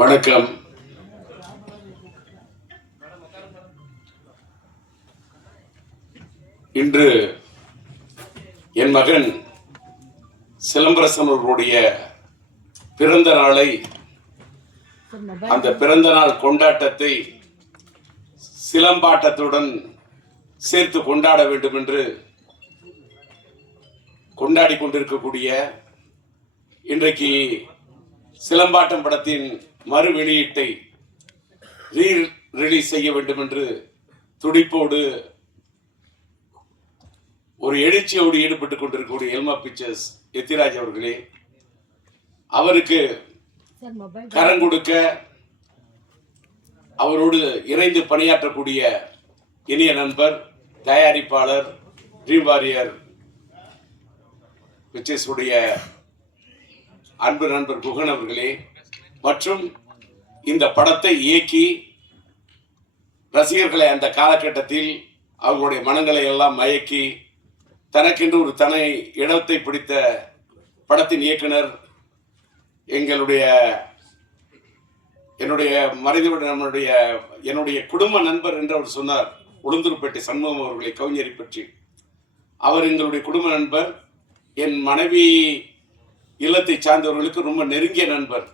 வணக்கம். இன்று என் மகன் சிலம்பரசன் அவர்களுடைய பிறந்த நாளை, அந்த பிறந்த நாள் கொண்டாட்டத்தை சிலம்பாட்டத்துடன் சேர்த்து கொண்டாட வேண்டும் என்று கொண்டாடி கொண்டிருக்கக்கூடிய இன்றைக்கு சிலம்பாட்டம் படத்தின் மறு வெளியீட்டை ரிலீஸ் செய்ய வேண்டும் என்று துடிப்போடு ஒரு எழுச்சியோடு ஈடுபட்டுக் கொண்டிருக்கக்கூடிய எல்மா பிக்சர்ஸ் எத்திராஜ் அவர்களே, அவருக்கு கரம் கொடுக்க அவரோடு இணைந்து பணியாற்றக்கூடிய இனிய நண்பர், தயாரிப்பாளர், ட்ரீம் வாரியர் பிக்சர்ஸ் உடைய அன்பு நண்பர் குகன் அவர்களே, மற்றும் இந்த படத்தை இயக்கி ரசிகர்களை அந்த காலகட்டத்தில் அவர்களுடைய மனங்களை எல்லாம் மயக்கி தனக்கென்று ஒரு தனி இடத்தை பிடித்த படத்தின் இயக்குனர், என்னுடைய குடும்ப நண்பர் என்று அவர் சொன்னார். உளுந்தூர்பேட்டை சண்முகம் அவர்களை, கவிஞரை பற்றி. அவர் எங்களுடைய குடும்ப நண்பர், என் மனைவி இல்லத்தை சார்ந்தவர்களுக்கு ரொம்ப நெருங்கிய நண்பர்.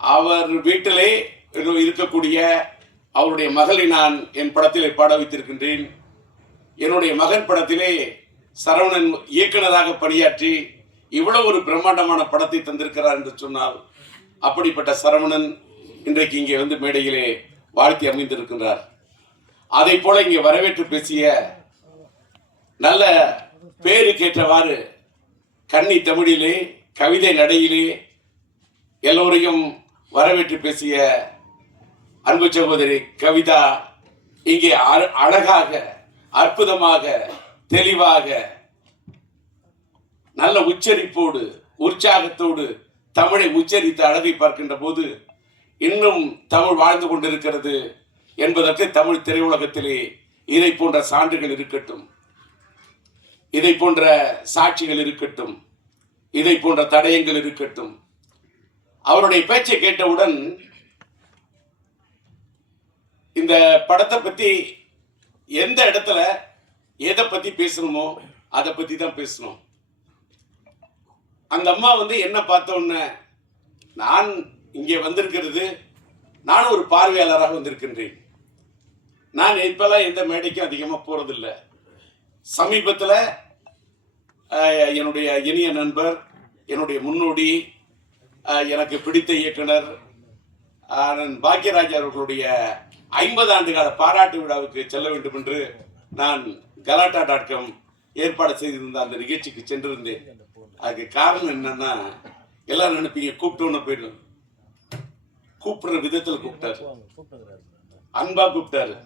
அவர் வீட்டிலே இருக்கக்கூடிய அவருடைய மகளை நான் என் படத்திலே பாட வைத்திருக்கின்றேன். என்னுடைய மகன் படத்திலே சரவணன் இயக்குனராக பணியாற்றி இவ்வளவு ஒரு பிரம்மாண்டமான படத்தை தந்திருக்கிறார் என்று சொன்னால், அப்படிப்பட்ட சரவணன் இன்றைக்கு இங்கே வந்து மேடையிலே வாழ்த்தி அமைந்திருக்கின்றார். அதை போல இங்கே வரவேற்று பேசிய, நல்ல பேருக்கேற்றவாறு கன்னி தமிழிலே கவிதை நடையிலே எல்லோரையும் வரவேற்று பேசிய அன்பு சகோதரி கவிதா இங்கே அழகாக, அற்புதமாக, தெளிவாக, நல்ல உச்சரிப்போடு, உற்சாகத்தோடு தமிழை உச்சரித்த அழகை பார்க்கின்ற போது இன்னும் தமிழ் வாழ்ந்து கொண்டிருக்கிறது என்பதற்கு தமிழ் திரையுலகத்திலே இதை போன்ற சான்றுகள் இருக்கட்டும், இதை போன்ற சாட்சிகள் இருக்கட்டும், இதை போன்ற தடயங்கள் இருக்கட்டும். அவருடைய பேச்சை கேட்டவுடன் இந்த படத்தை பத்தி எந்த இடத்துல எதை பத்தி பேசணுமோ அதை பத்தி தான் பேசணும். அந்த அம்மா வந்து என்ன பார்த்த உடனே, நான் இங்கே வந்திருக்கிறது, நான் ஒரு பார்வையாளராக வந்திருக்கின்றேன். நான் இப்பெல்லாம் எந்த மேடைக்கும் அதிகமாக போறதில்லை. சமீபத்தில் என்னுடைய இனிய நண்பர், என்னுடைய முன்னோடி, எனக்கு பிடித்த இயக்குனர் பாக்யராஜ் அவர்களுடைய 50 ஆண்டு கால பாராட்டு விழாவுக்கு செல்ல வேண்டும் என்று நான் கலாட்டா.com ஏற்பாடு செய்திருந்த அந்த நிகழ்ச்சிக்கு சென்றிருந்தேன். அதுக்கு காரணம் என்னன்னா, எல்லாரும் நினைப்பீங்க கூப்பிட்டோன்னு போயிடும். கூப்பிடுற விதத்தில் கூப்பிட்டாரு, அன்பா கூப்பிட்டாரு,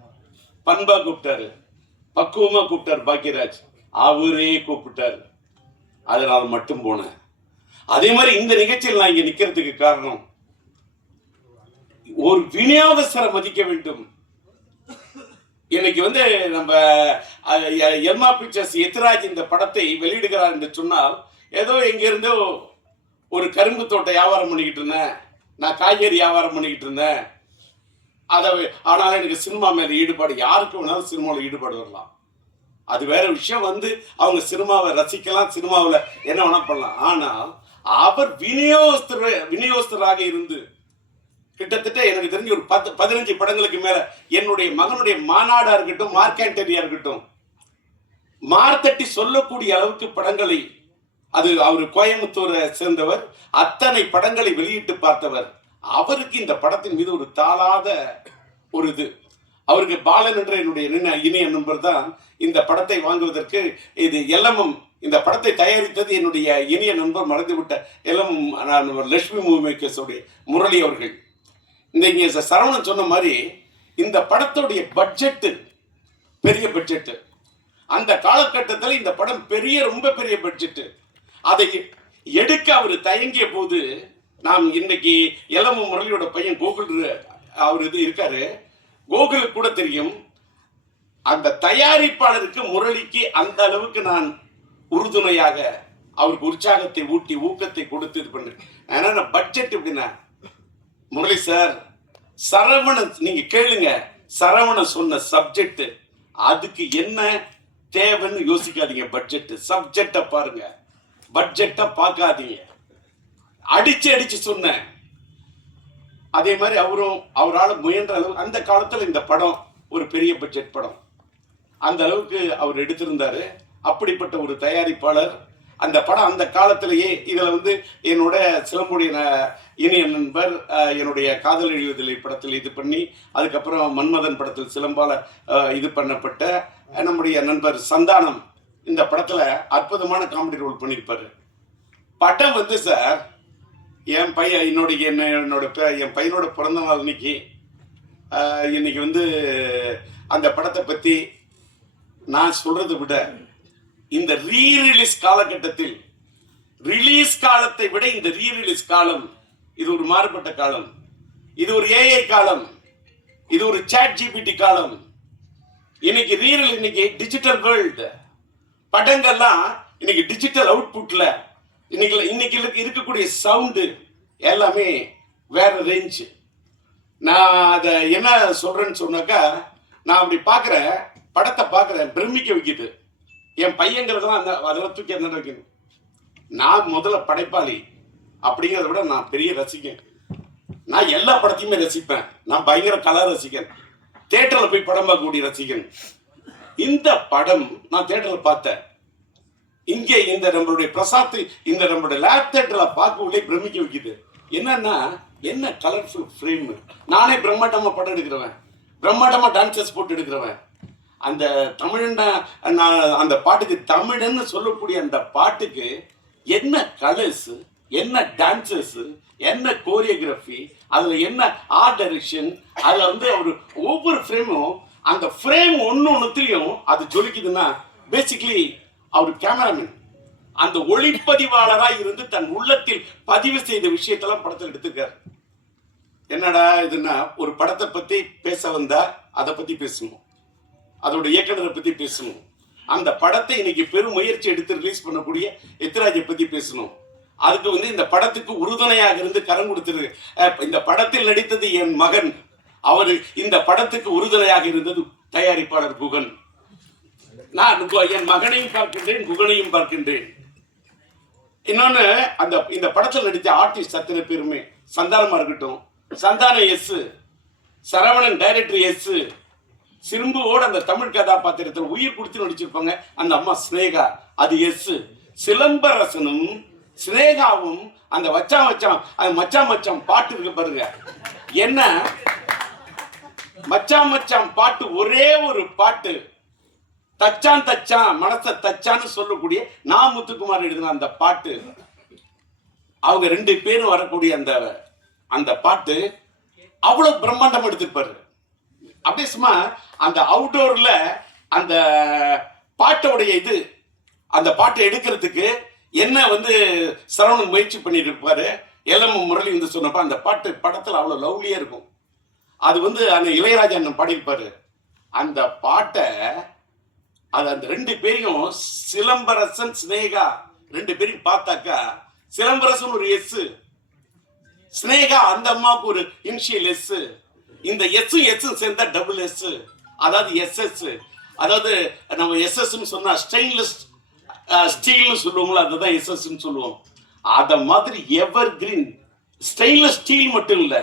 பண்பா கூப்பிட்டாரு, பக்குவமா கூப்பிட்டாரு. பாக்யராஜ் அவரே கூப்பிட்டாரு, அதனால மட்டும் போனேன். அதே மாதிரி இந்த நிகழ்ச்சியில் நான் இங்க நிக்கிறதுக்கு காரணம், ஒரு விநியோகஸ்தரை மதிக்க வேண்டும். இன்னைக்கு வந்து நம்ம எல்மா பிக்சர்ஸ் எத்திராஜ் இந்த படத்தை வெளியிடுகிறார் என்று சொன்னால், ஏதோ எங்க இருந்தோ ஒரு கரும்பு தோட்ட வியாபாரம் பண்ணிக்கிட்டு இருந்தேன், நான் காய்கறி வியாபாரம் பண்ணிக்கிட்டு இருந்தேன், ஆனாலும் எனக்கு சினிமா மேல ஈடுபாடு, யாருக்கு வேணாலும் சினிமாவில் ஈடுபாடு வரலாம், அது வேற விஷயம். வந்து அவங்க சினிமாவை ரசிக்கலாம், சினிமாவில் என்ன வேணா பண்ணலாம். ஆனால் அவர் விநியோகஸ்தராக இருந்து கிட்டத்தட்ட எனக்கு தெரிஞ்சு ஒரு 15 படங்களுக்கு மேல, என்னுடைய மகனுடைய மாநாடா இருக்கட்டும், மார்க்கண்டரியா இருக்கட்டும், மார்த்தட்டி சொல்லக்கூடிய அளவுக்கு படங்களை, அது அவர் கோயம்புத்தூரை சேர்ந்தவர், அத்தனை படங்களை வெளியிட்டு பார்த்தவர். அவருக்கு இந்த படத்தின் மீது ஒரு தாளாத ஒரு இது. அவருக்கு பாலன் என்ற என்னுடைய இனிய நண்பர் தான் இந்த படத்தை வாங்குவதற்கு, இது எல்எம்எம் இந்த படத்தை தயாரித்தது என்னுடைய இனிய நண்பர், மறந்துவிட்ட எல்எம் லட்சுமி மூவி மேக்கர்ஸுடைய முரளி அவர்கள். இந்த சரவணன் சொன்ன மாதிரி இந்த படத்துடைய பட்ஜெட் பெரிய பட்ஜெட். அந்த காலகட்டத்தில் இந்த படம் ரொம்ப பெரிய பட்ஜெட். அதை எடுக்க அவர் தயங்கிய போது, நாம் இன்னைக்கு எல்எம் முரளியோட பையன் கோகுல், அவர் இது இருக்காரு, கோகுலுக்கு கூட தெரியும், அந்த தயாரிப்பாளருக்கு முரளிக்கு அந்த அளவுக்கு நான் உறுதுணையாக அவருக்கு உற்சாகத்தை ஊட்டி ஊக்கத்தை கொடுத்து இது பண்ணேன். பட்ஜெட் எப்படின்னா, முரளி சார், சரவணன் நீங்க கேளுங்க, சரவணன் சொன்ன சப்ஜெக்ட் அதுக்கு என்ன தேவைன்னு யோசிக்காதீங்க. பட்ஜெட் சப்ஜெக்ட பாருங்க, பட்ஜெட்டை பார்க்காதீங்க. அடிச்சு அடிச்சு சொன்னேன். அதே மாதிரி அவரால் முயன்ற அளவு அந்த காலத்துல இந்த படம் ஒரு பெரிய பட்ஜெட் படம், அந்த அளவுக்கு அவர் எடுத்திருந்தாரு. அப்படிப்பட்ட ஒரு தயாரிப்பாளர். அந்த படம் அந்த காலத்திலேயே இதுல வந்து என்னோட சிலம்புடைய இனிய நண்பர் என்னுடைய காதல் எழுதுதலை படத்தில் இது பண்ணி, அதுக்கப்புறம் மன்மதன் படத்தில் சிலம்பால இது பண்ணப்பட்ட நம்முடைய நண்பர் சந்தானம் இந்த படத்துல அற்புதமான காமெடி ரோல் பண்ணியிருப்பாரு. படம் வந்து சார், என் பையன் என் பையனோட பிறந்த நாள் இன்னைக்கு வந்து அந்த படத்தை பத்தி நான் சொல்றதை விட இந்த ரீரிலீஸ் காலகட்டத்தில், ரிலீஸ் காலத்தை விட இந்த ரீரிலீஸ் காலம் இது ஒரு மாறுபட்ட காலம். இது ஒரு ஏஐ காலம், இது ஒரு சாட் ஜிபிடி காலம். இன்னைக்கு டிஜிட்டல் வேர்ல்டு. படங்கள்லாம் இன்னைக்கு டிஜிட்டல் அவுட்புட்ல இன்னைக்கு இருக்கக்கூடிய சவுண்டு எல்லாமே வேற ரேஞ்சு. நான் அதை என்ன சொல்றேன்னு சொன்னாக்கா, நான் அப்படி பார்க்குறேன், படத்தை பார்க்குறேன், பிரமிக்க வைக்குது. என் பையங்கிறதெல்லாம் அதெல்லாம் தூக்கி அந்த வைக்கணும். நான் முதல்ல படைப்பாளி அப்படிங்கிறத விட நான் பெரிய ரசிகன். நான் எல்லா படத்தையுமே ரசிப்பேன். நான் பயங்கர கலா ரசிகன், தியேட்டர்ல போய் படம் பார்க்கக்கூடிய ரசிகன். இந்த படம் நான் தியேட்டர்ல பார்த்தேன். இங்கே இந்த நம்மளுடைய பிரசாத் இந்த நம்மளுடைய லேப் தியேட்டர்ல பார்க்கவுள்ளே பிரமிக்க வைக்குது. என்னன்னா, என்ன கலர்ஃபுல் ஃப்ரேம். நானே பிரம்மாண்டமா படம் எடுக்கிறவன், பிரம்மாண்டமா டான்சஸ் போட்டு எடுக்கிறவன். அந்த தமிழன் அந்த பாட்டுக்கு தமிழன்னு சொல்லக்கூடிய அந்த பாட்டுக்கு என்ன கலர்ஸ், என்ன டான்சஸ், என்ன கோரியோகிராஃபி, அதுல என்ன ஆர்ட் டைரக்ஷன், அதுல வந்து ஒரு ஒவ்வொரு ஃப்ரேமும் அந்த ஃப்ரேம் ஒன்னொன்னுத்திலையும் அது ஜொலிக்குதுன்னா பேசிக்கலி அவர் கேமராமேன், அந்த ஒளிப்பதிவாளராக இருந்து தன் உள்ளத்தில் பதிவு செய்த விஷயத்தெல்லாம் படத்தில் எடுத்துக்காரு. என்னடா இதுன்னா, ஒரு படத்தை பத்தி பேச வந்தா அதை பத்தி பேசணும், அதோட இயக்குனரை பத்தி பேசணும், அந்த படத்தை இன்னைக்கு பெரும் முயற்சி எடுத்து ரிலீஸ் பண்ணக்கூடிய எத்திராஜை பத்தி பேசணும். அதுக்கு வந்து இந்த படத்துக்கு உறுதுணையாக இருந்து கரம் கொடுத்தது, இந்த படத்தில் நடித்தது என் மகன், அவரு இந்த படத்துக்கு உறுதுணையாக இருந்தது தயாரிப்பாளர் குகன். நான் என் மகனையும் பார்க்கின்றேன், குகனையும் பார்க்கின்றேன். இன்னொன்னு, இந்த படத்தில் நடித்த ஆர்டிஸ்ட் அத்தனை பேருமே, சந்தானமா இருக்கட்டும், Santhanam yes, Saravanan director yes, சிம்புவோட அந்த தமிழ் கதாபாத்திரத்தில் உயிர் கொடுத்து நடிச்சிருப்பாங்க அந்த அம்மா ஸ்னேகா, அது எஸ். சிலம்பரசனும் ஸ்னேகாவும் அந்த மச்சான் மச்சான் பாட்டு இருக்கு பாருங்க. என்ன மச்சான் மச்சான் பாட்டு, ஒரே ஒரு பாட்டு, தச்சான் மனச தச்சான்னு சொல்லக்கூடிய நான் முத்துக்குமார் எழுதின அந்த பாட்டு, அவங்க ரெண்டு பேரும் வரக்கூடிய அந்த பாட்டு அவ்வளவு பிரம்மாண்டம் எடுத்திருப்பாரு. அப்படியே சும்மா அந்த அவுட்டோர்ல அந்த பாட்டோடைய அந்த பாட்டை எடுக்கிறதுக்கு என்ன வந்து சரவணன் முயற்சி பண்ணிட்டு இருப்பாரு. எல்எம் முரளி வந்து சொன்னப்ப அந்த பாட்டு படத்துல அவ்வளவு லவ்லியா இருக்கும். அது வந்து அந்த இளையராஜா அண்ணன் பாடியிருப்பாரு. அந்த பாட்டை அந்த ரெண்டு பேரையும், சிலம்பரசன் ஸ்னேகா ரெண்டு பேரையும் பார்த்தாக்கா, சிலம்பரசன் ஒரு எஸ், ஸ்னேகா அந்த அம்மாவுக்கு ஒரு இனிஷியல் எஸ், இந்த எஸ் சேர்ந்தா டபுள் எஸ், அதாவது எஸ்எஸ். அதாவது நம்ம எஸ்எஸ் சொன்னா ஸ்டெயின்லெஸ் ஸ்டீல்னு சொல்லுவோங்களா, அதுதான் எஸ்எஸ் சொல்லுவோம். அத மாதிரி எவர் கிரீன் ஸ்டெயின்லெஸ் ஸ்டீல் மட்டும் இல்ல,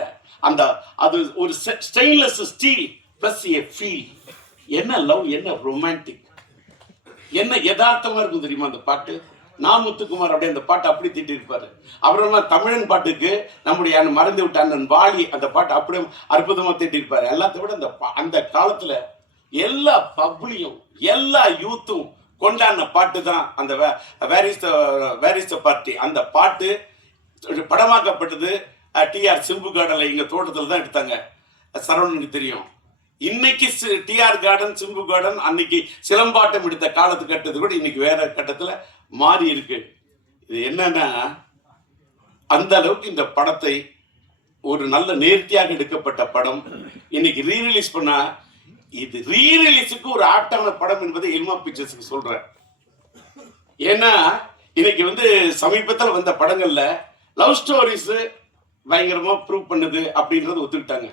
அது ஒரு stainless steel plus A feel. என்ன லவ், என்ன ரொமான்டிக், என்ன யதார்த்தமா இருக்கும் தெரியுமா அந்த பாட்டு. நான் முத்துக்குமார் அப்படியே அந்த பாட்டு அப்படி திட்டி இருப்பாரு. அப்புறமா தமிழன் பாட்டுக்கு நம்முடைய மறந்து விட்ட அண்ணன் வாலி அந்த பாட்டு அப்படியே அற்புதமா திட்டி இருப்பாரு. எல்லாத்த விட அந்த காலத்துல எல்லா பப்ளியும் எல்லா யூத்தும் கொண்டாடின பாட்டு தான் அந்த வேர் இஸ் த பார்ட்டி. அந்த பாட்டு படமாக்கப்பட்டது டிஆர் சிம்பு கார்டன்ல எங்க தோட்டத்தில் தான் எடுத்தாங்க. சரவணனுக்கு தெரியும். இன்னைக்கு டிஆர் கார்டன், சிம்பு கார்டன் அன்னைக்கு சிலம்பாட்டம் எடுத்த காலத்து கட்டத்தை கூட இன்னைக்கு வேற கட்டத்துல மாறி இருக்கு. இது என்னன்னா, அந்த அளவுக்கு இந்த படத்தை ஒரு நல்ல நேர்த்தியாக எடுக்கப்பட்ட படம் இன்னைக்கு ரீரிலீஸ் பண்ணா, இது ரீரிலீஸுக்கு ஒரு ஆப்டான படம் என்பதை எல்மா பிக்சர்ஸ்க்கு சொல்றேன். ஏன்னா இன்னைக்கு வந்து சமீபத்தில் வந்த படங்கள்ல லவ் ஸ்டோரிஸ் பயங்கரமா ப்ரூவ் பண்ணுது அப்படின்றத ஒத்துக்கிட்டாங்க.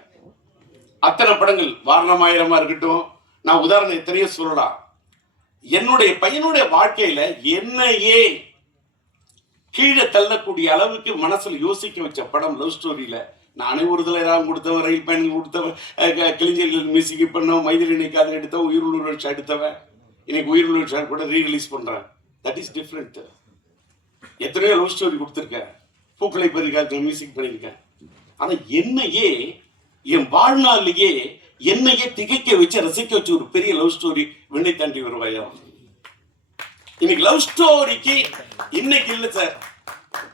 அத்தனை படங்கள் வாரணமாயிரமா இருக்கட்டும், நான் உதாரணம் எத்தனையோ சொல்லலாம். என்னுடைய பையனுடைய வாழ்க்கையில என்னையே கீழே தள்ளக்கூடிய அளவுக்கு மனசுல யோசிக்க வச்ச படம் லவ் ஸ்டோரியில. நானே ஒரு தடவை ஏதாவது கொடுத்தவன், ரயில் பயணம் கொடுத்தவன், கிளிஞ்சல் மியூசிக் பண்ணவன், மைதிலி காதல் எடுத்தவன், உயிருள்ள வருஷம் எடுத்தவன், இன்னைக்கு உயிருள்ள வருஷம் கூட ரீரிலீஸ் பண்றேன். That is different. எத்தனையோ லவ் ஸ்டோரி கொடுத்துருக்கேன், பூக்களை பறிக்காலத்தில் மியூசிக் பண்ணியிருக்கேன். ஆனா என்னையே என் வாழ்நாளிலேயே என்னையே திகைக்க வச்சு ரசிக்க வச்ச ஒரு பெரிய லவ் ஸ்டோரி விண்ணை தாண்டி வருவாயா. இன்னைக்கு லவ் ஸ்டோரிக்கு இன்னைக்கு இல்ல சார்,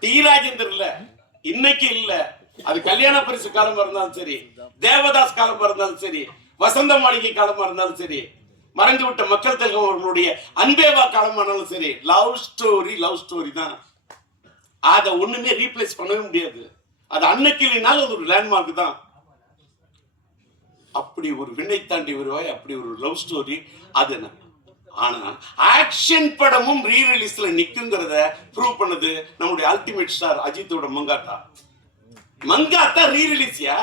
டி ராஜேந்தர் இல்ல, இன்னைக்கு இல்ல. அது கல்யாண பரிசு காலமா இருந்தாலும் சரி, தேவதாஸ் காலமா இருந்தாலும் சரி, வசந்த மாளிகை காலமா இருந்தாலும் சரி, மறைந்து விட்ட மக்கள் திலகம் அவர்களுடைய அன்பேவா காலமானாலும் சரி, லவ் ஸ்டோரி தான். அதை ஒண்ணுமே ரீப்ளேஸ் பண்ணவே முடியாது. அது அன்னைக்கு இல்லைனாலும் அது ஒரு லேண்ட்மார்க் தான். அப்படி ஒரு விண்ணை தாண்டி வருவாய், அப்படி ஒரு லவ் ஸ்டோரி அது. ஆனா ஆக்ஷன் படமும் ரீ ரிலீஸ்ல நிக்குங்கிறத ப்ரூவ் பண்ணது நம்முடைய அல்டிமேட் ஸ்டார் அஜித்தோட மங்காத்தா ரீ ரிலீஸ்யா.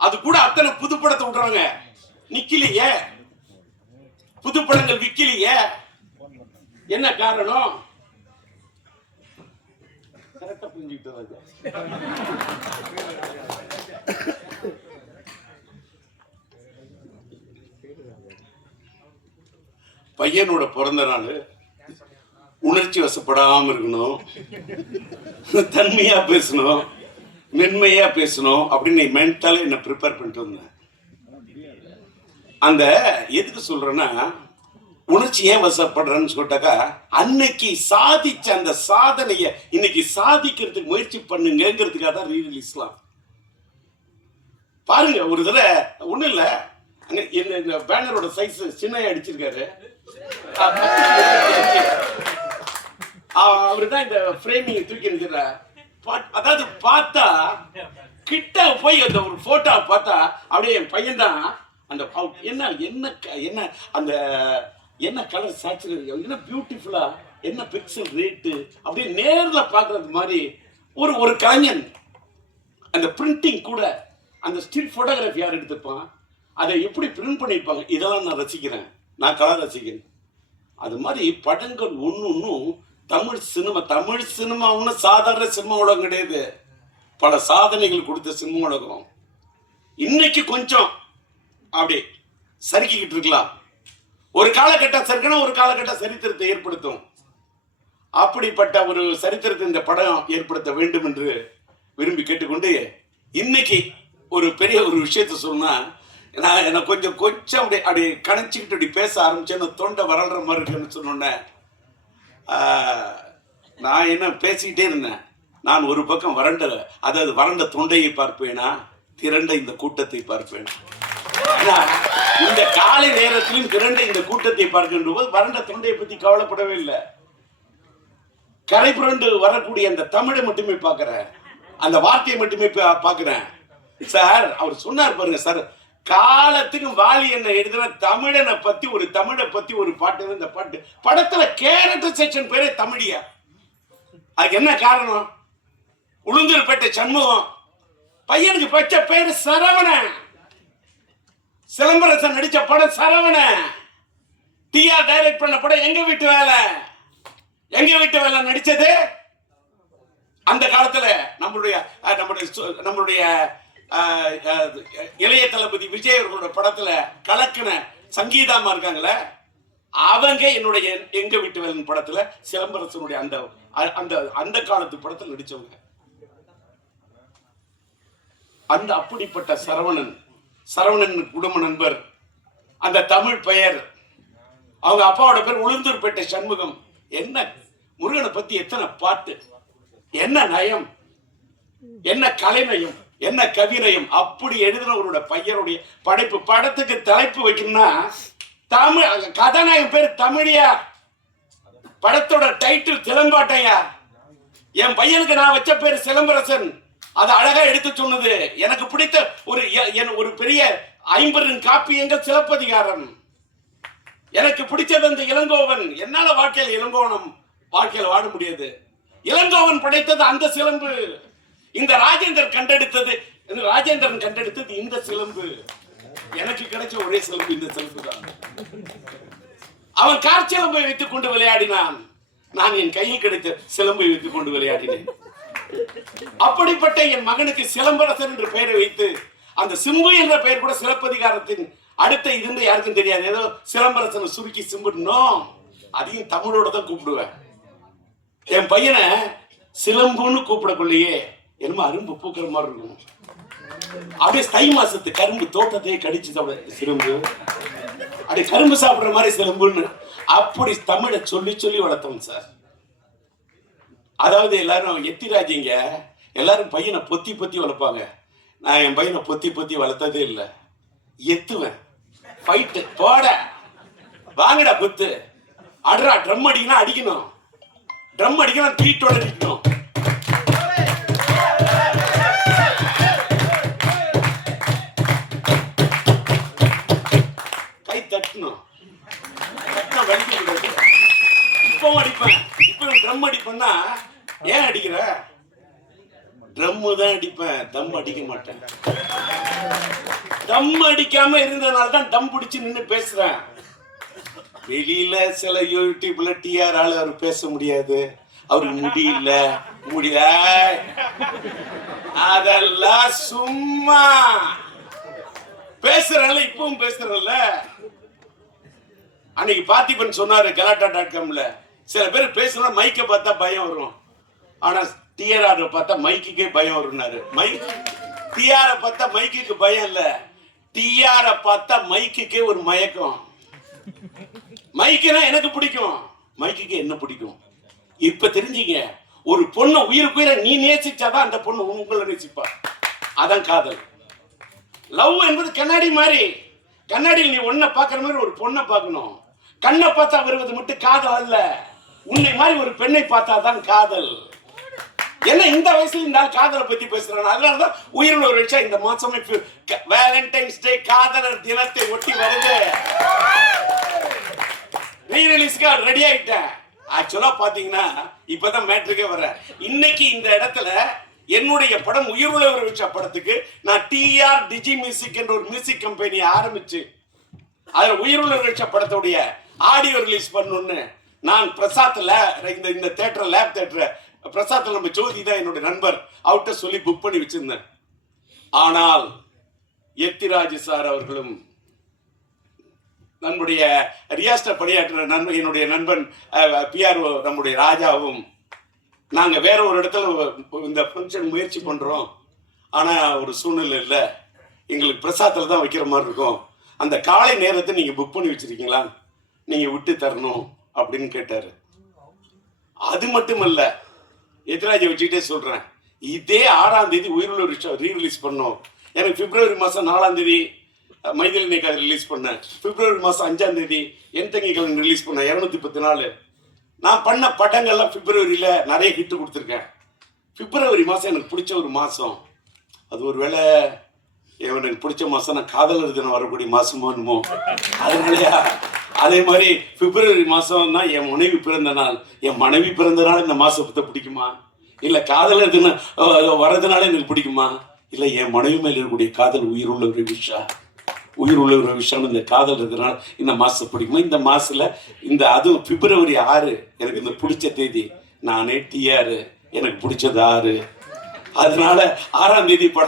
அது கூட அத்தனை புது படத்தை விடுறாங்க, நிக்கலையே, புது படங்கள் விக்கலையே. என்ன காரணம்? கரெக்டா புரிஞ்சுக்கிட்டு பையனோட பிறந்த நாள் உணர்ச்சி வசப்படாம இருக்கணும், தன்மையா பேசணும், மென்மையா பேசணும் அப்படின்னு மென்டலா என்ன ப்ரிப்பேர் பண்ணிட்டு வந்தேன். அந்த எதுக்கு சொல்றேன்னா, உணர்ச்சி ஏன் வசப்படுறேன்னு சொல்லிட்டாக்கா, அன்னைக்கு சாதிச்ச அந்த சாதனைய இன்னைக்கு சாதிக்கிறதுக்கு முயற்சி பண்ணுங்கிறதுக்காக தான் ரீ ரிலீஸ்லாம். பாருங்க, ஒரு தடவை ஒண்ணும் இல்ல, அங்க இந்த பேனரோட சைஸ் சின்னையா அடிச்சிருக்காரு. அவருதான் இந்த ஃப்ரேமிங் தூக்கி நிற்கிற. அதாவது பார்த்தா கிட்ட போய் அந்த ஒரு போட்டோ பார்த்தா அப்படியே என் பையன் தான் அந்த என்ன என்ன என்ன அந்த என்ன கலர் சேச்சுரேட், என்ன பியூட்டிஃபுல்லா, என்ன பிக்சல் ரேட்டு, அப்படியே நேர்ல பாக்குறது மாதிரி ஒரு ஒரு கலைஞன். அந்த பிரிண்டிங் கூட, அந்த ஸ்டில் போட்டோகிராஃபி யார் எடுத்திருப்பான், அதை எப்படி பிரிண்ட் பண்ணியிருப்பாங்க, இதெல்லாம் நான் ரசிக்கிறேன். நான் கலர் ரசிக்கிறேன். அது மாதிரி படங்கள் ஒன்றும் தமிழ் சினிமா ஒன்றும் சாதாரண சினிமா உலகம் கிடையாது. பல சாதனைகள் கொடுத்த சினிமா உலகம். இன்னைக்கு கொஞ்சம் அப்படி சறுக்கிக்கிட்டு இருக்கலாம். ஒரு காலகட்டம் சறுக்கணும், ஒரு காலகட்டம் சரித்திரத்தை ஏற்படுத்தும். அப்படிப்பட்ட ஒரு சரித்திரத்தை இந்த படம் ஏற்படுத்த வேண்டும் என்று விரும்பி கேட்டுக்கொண்டு, இன்னைக்கு ஒரு பெரிய ஒரு விஷயத்த சொன்னா, நான் என்ன கொஞ்சம் அப்படி கணிச்சுக்கிட்டு அப்படி பேச ஆரம்பிச்சேன்னு தொண்டை வளர்ற மாதிரி இருக்குன்னு சொன்னோன்னே, நான் என்ன பேசிக்கிட்டே இருந்தேன். நான் ஒரு பக்கம் வறண்ட தொண்டையை பார்ப்பேனா, திரண்ட இந்த கூட்டத்தை பார்ப்பேன். இந்த காலை நேரத்திலும் திரண்ட இந்த கூட்டத்தை பார்க்கின்ற போது வறண்ட தொண்டையை பத்தி கவலைப்படவே இல்லை. கரை புரண்டு வரக்கூடிய அந்த தமிழை மட்டுமே பார்க்கிறேன், அந்த வார்த்தையை மட்டுமே பார்க்கிறேன். சார் அவர் சொன்னார் பாருங்க சார், காலத்துக்கு வாலி என்ன எழுதுன தமிழனை பத்தி ஒரு தமிழை பத்தி ஒரு பாட்டு. இந்த பாட்டு படத்துல கேரக்டர் செக்ஷன் பேரே தமிழியா. அதுக்கு என்ன காரணம்? உளுந்தூர்பேட்டை சண்முகம் பையனுக்கு பச்ச பேரு சரவணன். சிலம்பரசன் நடிச்ச படம் சரவணன். டிஆர் டைரக்ட் பண்ண படம் எங்க வீட்டு வேலை. எங்க வீட்டு வேலை நடிச்சது அந்த காலத்துல நம்மளுடைய இளைய தளபதி விஜய் அவர்களோட படத்துல கலக்கின சங்கீதாமா இருக்காங்களே, அவங்க என்னுடைய எங்க வீட்டு வேலை படத்துல சிலம்பரசனுடைய அந்த அந்த அந்த காலத்து படத்தில் நடிச்சவங்க. அந்த அப்படிப்பட்ட சரவணன் குடும்ப நண்பர், அந்த தமிழ் பெயர், அவங்க அப்பாவோட பேர் உளுந்தூர்பேட்டை சண்முகம். என்ன முருகனை பத்தி எத்தனை பாட்டு, என்ன நயம், என்ன கலைநயம், என்ன கவிநயம். அப்படி எழுதினவரோட பையனுடைய படைப்பு. படத்துக்கு தலைப்பு வைக்கணும்னா தமிழ், கதாநாயகன் பேர் தமிழியா, படத்தோட டைட்டில் சிலம்பாட்டையா. என் பையனுக்கு நான் வச்ச பேர் சிலம்பரசன். அது அழகா எடுத்து சொன்னது. எனக்கு பிடித்த ஒரு பெரிய 50 காப்பியங்கள் சிலப்பதிகாரம். எனக்கு பிடிச்சது அந்த இளங்கோவன். என்னால வாழ்க்கையில் இளங்கோவன் வாழ்க்கையில் வாழ முடியாது. இளங்கோவன் படைத்தது அந்த சிலம்பு. இந்த ராஜேந்திரன் கண்டெடுத்தது இந்த சிலம்பு. எனக்கு கிடைச்ச ஒரே சிலம்பு இந்த சிலம்பு தான். அவன் காற்சிலம்பை வைத்துக் கொண்டு விளையாடினான், நான் என் கையில் கிடைத்த சிலம்பை வைத்துக் கொண்டு விளையாடினேன். அப்படிப்பட்ட என் மகனுக்கு சிலம்பரசன் என்று பெயரை வைத்து, அந்த சிம்பு என்ற பெயர் கூட சிலப்பதிகாரத்தின் அடுத்த இருந்து யாருக்கும் தெரியாது. ஏதோ சிலம்பரசனை சுருக்கி சிம்புனோம், அதையும் தமிழோட தான் கூப்பிடுவேன். என் பையனை சிலம்புன்னு கூப்பிடக்குள்ளேயே என்னமோ அரும்பு பூக்கிற மாதிரி இருக்கும். அப்படியே தை மாசத்து கரும்பு தோட்டத்தையே கடிச்சு சாப்பிட சிலம்பு, அப்படியே கரும்பு சாப்பிடுற மாதிரி சிலம்புன்னு அப்படி தமிழை சொல்லி சொல்லி வளர்த்தோம் சார். அதாவது எல்லாரும் எத்திராஜிங்க எல்லாரும் பையனை பொத்தி பொத்தி வளர்ப்பாங்க. நான் என் பையனை பொத்தி பொத்தி வளர்த்ததே இல்லை. எத்துவேன், ஃபைட்டு போட, வாங்கடா குத்து, அட்ரா, ட்ரம் அடிக்கணும், அடிக்கணும், ட்ரம் அடிக்கணும், டீட்டோட அடிக்கணும். கை தட்டணும், தட்டினா வலிக்க. இப்பவும் அடிப்பேன், இப்ப ட்ரம் அடிப்பேன்னா ஏன் அடிக்கிற? ட்ரம்மு தான் அடிப்பேன், தம் அடிக்க மாட்டேன். தம் அடிக்காம இருந்ததுனால தான் தம் பிடிச்சு நின்று பேசுறேன். வெளியில சில யூடியூப்ல டிஆர் ஆளு அவர் பேச முடியாது, அவருக்கு முடியல, அதெல்லாம் சும்மா பேசுறல. இப்பவும் பேசுறல. அன்னைக்கு பார்த்திபன் சொன்னாரு கலாட்டா.comல, சில பேர் பேசுனா மைக்க பார்த்தா பயம் வரும், ஆனா டிஆர் பார்த்தா மைக்குக்கே பயம் வரும்னாரு. டிஆர் பார்த்தா மைக்குக்கு பயம் இல்ல, டிஆர் பார்த்தா மைக்குக்கே ஒரு மயக்கம். மைக்குனா எனக்கு பிடிக்கும், மைக்குக்கு என்ன பிடிக்கும். இப்ப தெரிஞ்சுங்க, ஒரு பொண்ணை உயிருக்குயிர நீ நேசிச்சாதான் அந்த பொண்ணு உங்களை நேசிப்பா. அதான் காதல். லவ் என்பது கண்ணாடி மாதிரி. கண்ணாடியில் நீ ஒன்ன பாக்குற மாதிரி ஒரு பொண்ணை பார்க்கணும். கண்ணை பார்த்தா வருவது மட்டும் காதல் அல்ல, உன்னை மாதிரி ஒரு பெண்ணை பார்த்தா தான் காதல். என்ன இந்த வயசுல இந்த காதலை பத்தி பேசுறான். அதனாலதான் உயிரில் ஒரு விஷயம் இந்த மாசமே வேலண்டைன்ஸ் டே காதலர் தினத்தை ஒட்டி வருது. ரீரிலீஸ்க்கு ரெடி ஆயிட்டேன். ஆக்சுவலா பாத்தீங்கன்னா இப்பதான் மேட்ருக்கே வர்றேன். இன்னைக்கு இந்த இடத்துல என்னுடைய படம் உயிருள்ள ஒரு விஷயம் படத்துக்கு நான் டிஆர் டிஜி மியூசிக் என்ற ஒரு மியூசிக் கம்பெனி ஆரம்பிச்சு அதுல உயிருள்ள ஒரு விஷயம் படத்துடைய ஆடியோ ரிலீஸ் பண்ணணும்னு நான் பிரசாத்ல இந்த தியேட்டர் லேப் தியேட்டர் பிரசாத்ல நம்ம ஜோதி தான் என்னுடைய நண்பர், அவர்கிட்ட சொல்லி புக் பண்ணி வச்சிருந்தேன். ஆனால் எத்திராஜ் சார் அவர்களும் நம்முடைய ரியாஸ்டர் பணியாற்ற என்னுடைய நண்பன் பிஆர்ஓ நம்முடைய ராஜாவும் நாங்க வேற ஒரு இடத்துல இந்த ஃபங்க்ஷன் முயற்சி பண்றோம், ஆனா ஒரு சூழ்நிலை இல்லை, எங்களுக்கு பிரசாத்தில் தான் வைக்கிற மாதிரி இருக்கும், அந்த காலை நேரத்தை நீங்க புக் பண்ணி வச்சிருக்கீங்களா, நீங்க விட்டு தரணும் அப்படின்னு கேட்டாரு. அது மட்டுமல்ல, எத்திராஜை வச்சுக்கிட்டே சொல்றேன், இதே 6ஆம் தேதி உயிருள்ள விஷயம் ரீரிலீஸ் பண்ணோம். எனக்கு பிப்ரவரி மாசம் 4ஆம் தேதி மைதிலினை கதை ரிலீஸ் பண்ணேன். பிப்ரவரி மாசம் 5ஆம் தேதி என் தங்கி கலன் ரிலீஸ் பண்ணேன். 214 நான் பண்ண படங்கள்லாம் பிப்ரவரியில நிறைய ஹிட் கொடுத்துருக்கேன். பிப்ரவரி மாசம் எனக்கு பிடிச்ச ஒரு மாசம். அது ஒரு வேளை எனக்கு பிடிச்ச மாசம் நான் காதலர் தினம் வரக்கூடிய மாசமோ என்னமோ, அதனாலயா அதே மாதிரி பிப்ரவரி மாசம் தான் என் மனைவி பிறந்த நாள். என் மனைவி பிறந்த நாள் இந்த மாசத்தை பிடிக்குமா, இல்ல காதலர் தினம் வர்றதுனால எனக்கு பிடிக்குமா, இல்ல என் மனைவி மேல இருக்கக்கூடிய காதல் உயிருள்ள ஒரு விஷயம் இந்த காதல் இருக்கிறனால இந்த மாசம் பிடிக்குமா. இந்த மாசத்துல இந்த அதுவும் பிப்ரவரி 6 எனக்கு இந்த பிடிச்ச தேதி. நானே டிஆர், எனக்கு பிடிச்சது 6, அதனால 6ஆம் தேதி படம்